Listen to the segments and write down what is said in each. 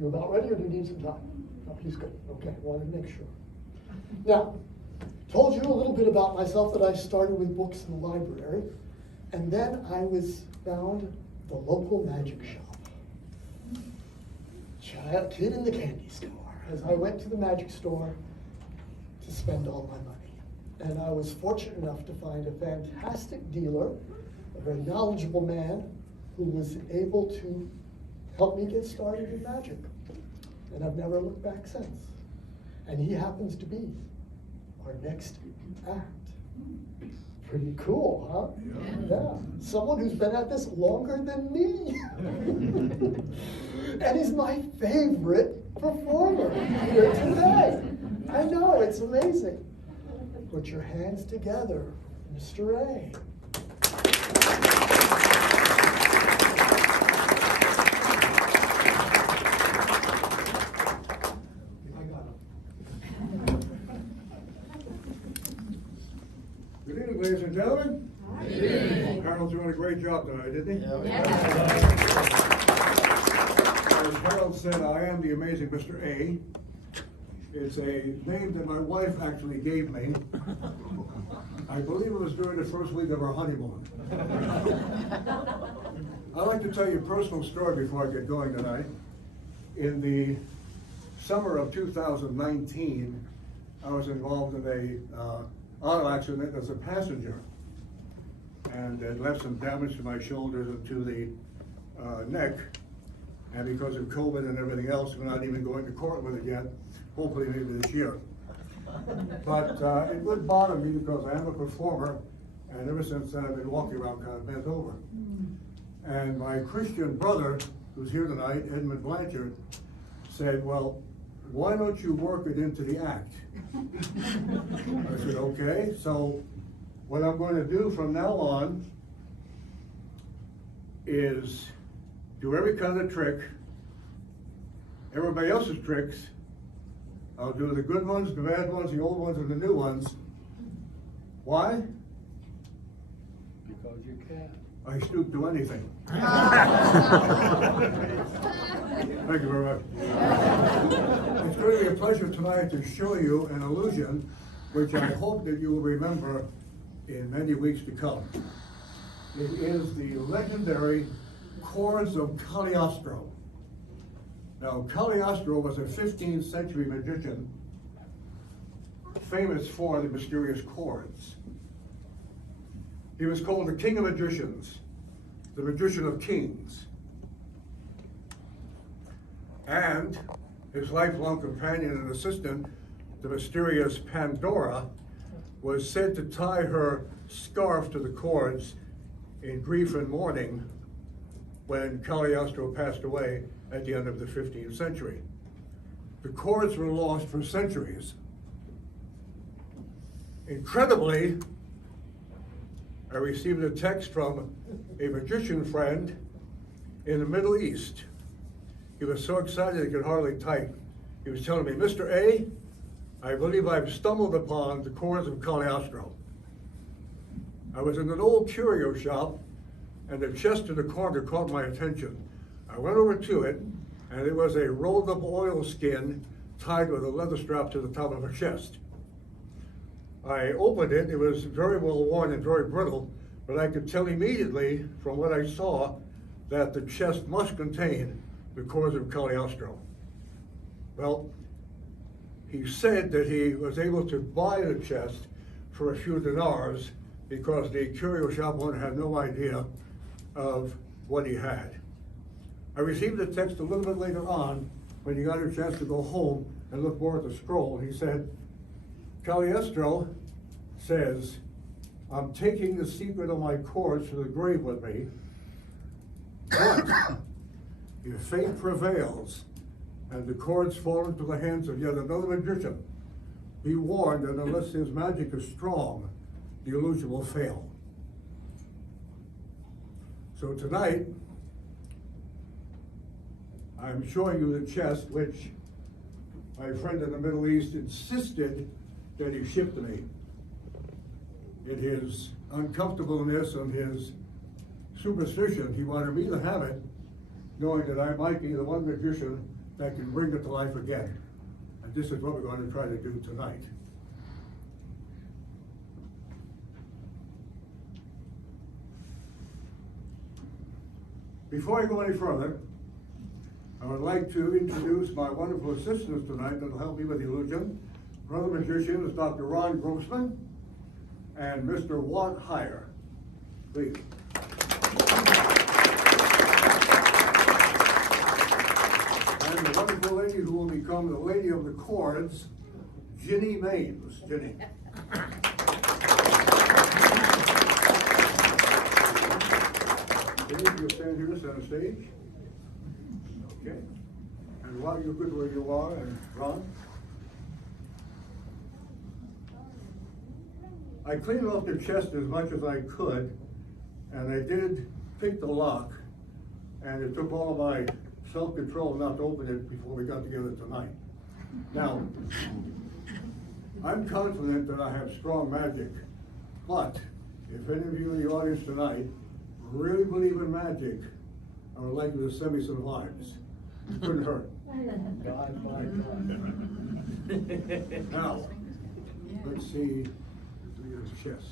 You about ready, or do you need some time? No, he's good. Okay, wanted to make sure. Now, told you a little bit about myself, that I started with books in the library, and then I found the local magic shop. Child, kid in the candy store, as I went to the magic store to spend all my money. And I was fortunate enough to find a fantastic dealer, a very knowledgeable man, who was able to help me get started in magic. And I've never looked back since. And he happens to be our next act. Pretty cool, huh? Yeah. Someone who's been at this longer than me. And he's my favorite performer here today. I know, it's amazing. Put your hands together, Mr. A. Good evening, ladies and gentlemen. Good evening. Harold's doing a great job tonight, didn't he? Yeah. As Harold said, I am the amazing Mr. A. It's a name that my wife actually gave me. I believe it was during the first week of our honeymoon. I'd like to tell you a personal story before I get going tonight. In the summer of 2019, I was involved in a auto accident as a passenger, and it left some damage to my shoulders and to the neck. And because of COVID and everything else, we're not even going to court with it yet. Hopefully maybe this year. But it would bother me because I am a performer, and ever since then I've been walking around kind of bent over. And my Christian brother, who's here tonight, Edmund Blanchard, said, well, why don't you work it into the act? I said, okay. So what I'm going to do from now on is do every kind of trick, everybody else's tricks. I'll do the good ones, the bad ones, the old ones, and the new ones. Why? Because you can. I stoop to anything. Thank you very much. It's going to be a pleasure tonight to show you an illusion which I hope that you will remember in many weeks to come. It is the legendary chords of Cagliostro. Now, Cagliostro was a 15th century magician famous for the mysterious chords. He was called the King of Magicians, the Magician of Kings. And his lifelong companion and assistant, the mysterious Pandora, was said to tie her scarf to the chords in grief and mourning when Cagliostro passed away at the end of the 15th century. The chords were lost for centuries. Incredibly, I received a text from a magician friend in the Middle East. He was so excited he could hardly type. He was telling me, Mr. A, I believe I've stumbled upon the chords of Cagliostro. I was in an old curio shop, and the chest in the corner caught my attention. I went over to it, and it was a rolled up oil skin tied with a leather strap to the top of a chest. I opened it. It was very well worn and very brittle, but I could tell immediately from what I saw that the chest must contain the chords of Cagliostro. Well, he said that he was able to buy the chest for a few dinars because the curio shop owner had no idea of what he had. I received a text a little bit later on when he got a chance to go home and look more at the scroll. He said, Cagliostro says, I'm taking the secret of my chords to the grave with me, but if fate prevails and the chords fall into the hands of yet another magician, be warned that unless his magic is strong, the illusion will fail. So tonight, I'm showing you the chest which my friend in the Middle East insisted that he ship to me. In his uncomfortableness and his superstition, he wanted me to have it, knowing that I might be the one magician that can bring it to life again. And this is what we're going to try to do tonight. Before I go any further, I would like to introduce my wonderful assistants tonight that will help me with the illusion. Brother magician is Dr. Ron Grossman and Mr. Watt Heyer. Please. And the wonderful lady who will become the lady of the chords, Ginny Maines. Ginny. Ginny, you'll stand here center stage. Okay. And while you're good where you are, and Ron. I cleaned off their chest as much as I could, and I did pick the lock, and it took all of my self-control not to open it before we got together tonight. Now, I'm confident that I have strong magic, but if any of you in the audience tonight really believe in magic, I would like you to send me some vibes. It couldn't hurt. God, my God. Now, let's see the chest.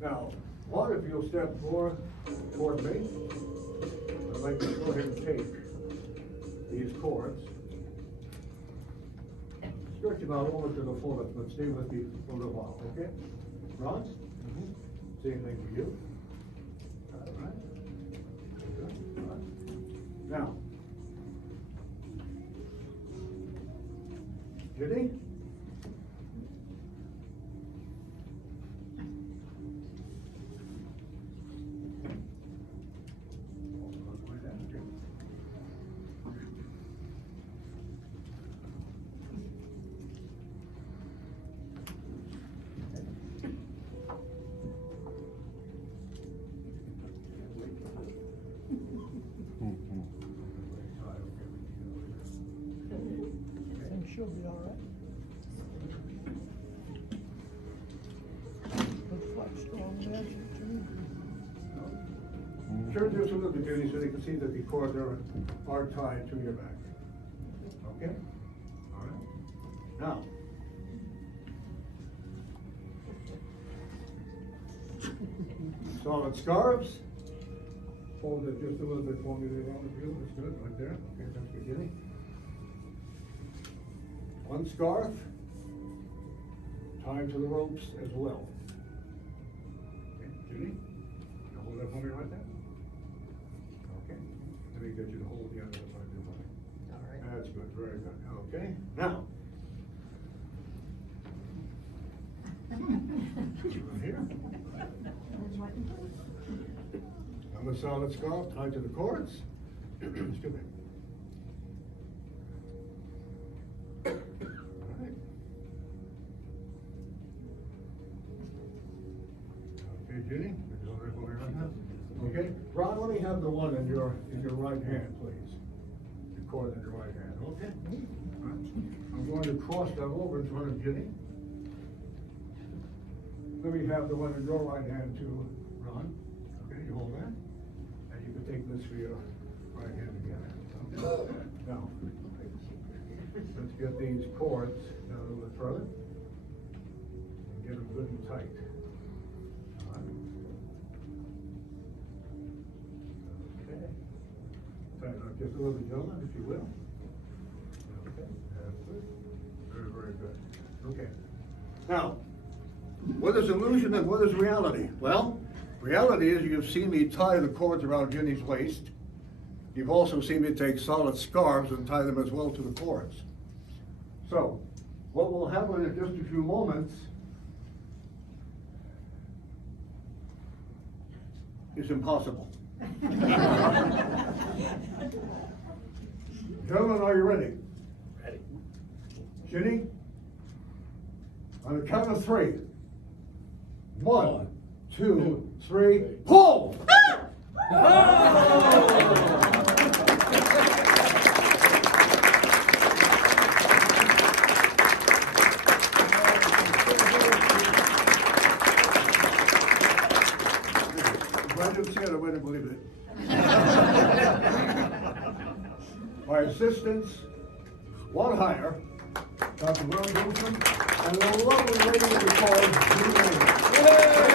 Now, Watt, if you'll step more toward me, I'd like to go ahead and take these cords, stretch them out over to the fullest, but stay with me for a little while, okay? Ron? Same thing for you. All right. Good. All right. Now, Judy? She'll be all right. Looks like strong magic too. Turn this a little bit, Judy, so they can see that the cords are tied to your back. Okay? All right. Now, solid scarves. Hold it just a little bit for me there on the view. That's good, right there. Okay, that's good, Judy. One scarf, tied to the ropes as well. Okay, Judy, you hold that for me right there. Okay, let me get you to hold the other side of your body. All right. That's good, very good. Okay, now. Right here. Another solid scarf tied to the cords. Excuse me. Okay, Judy? Okay, Ron, let me have the one in your right hand, please. The cord in your right hand, okay? All right. I'm going to cross that over in front of Judy. Let me have the one in your right hand too, Ron. Okay, you hold that. And you can take this for your right hand again. Okay. Now, let's get these cords down a little bit further. And get them good and tight. All right. Okay. Tighten up just a little bit, gentlemen, if you will. Okay, that's good. Very, very good. Okay. Now, what is illusion and what is reality? Well, reality is you've seen me tie the cords around Ginny's waist. You've also seen me take solid scarves and tie them as well to the cords. So, what will happen in just a few moments is impossible. Gentlemen, are you ready? Ready. Ginny? On the count of three. One, two, three, pull! If I didn't see it, I wouldn't believe it. My assistants, one higher, Dr. Williamsburg, and the lovely lady we call Julie.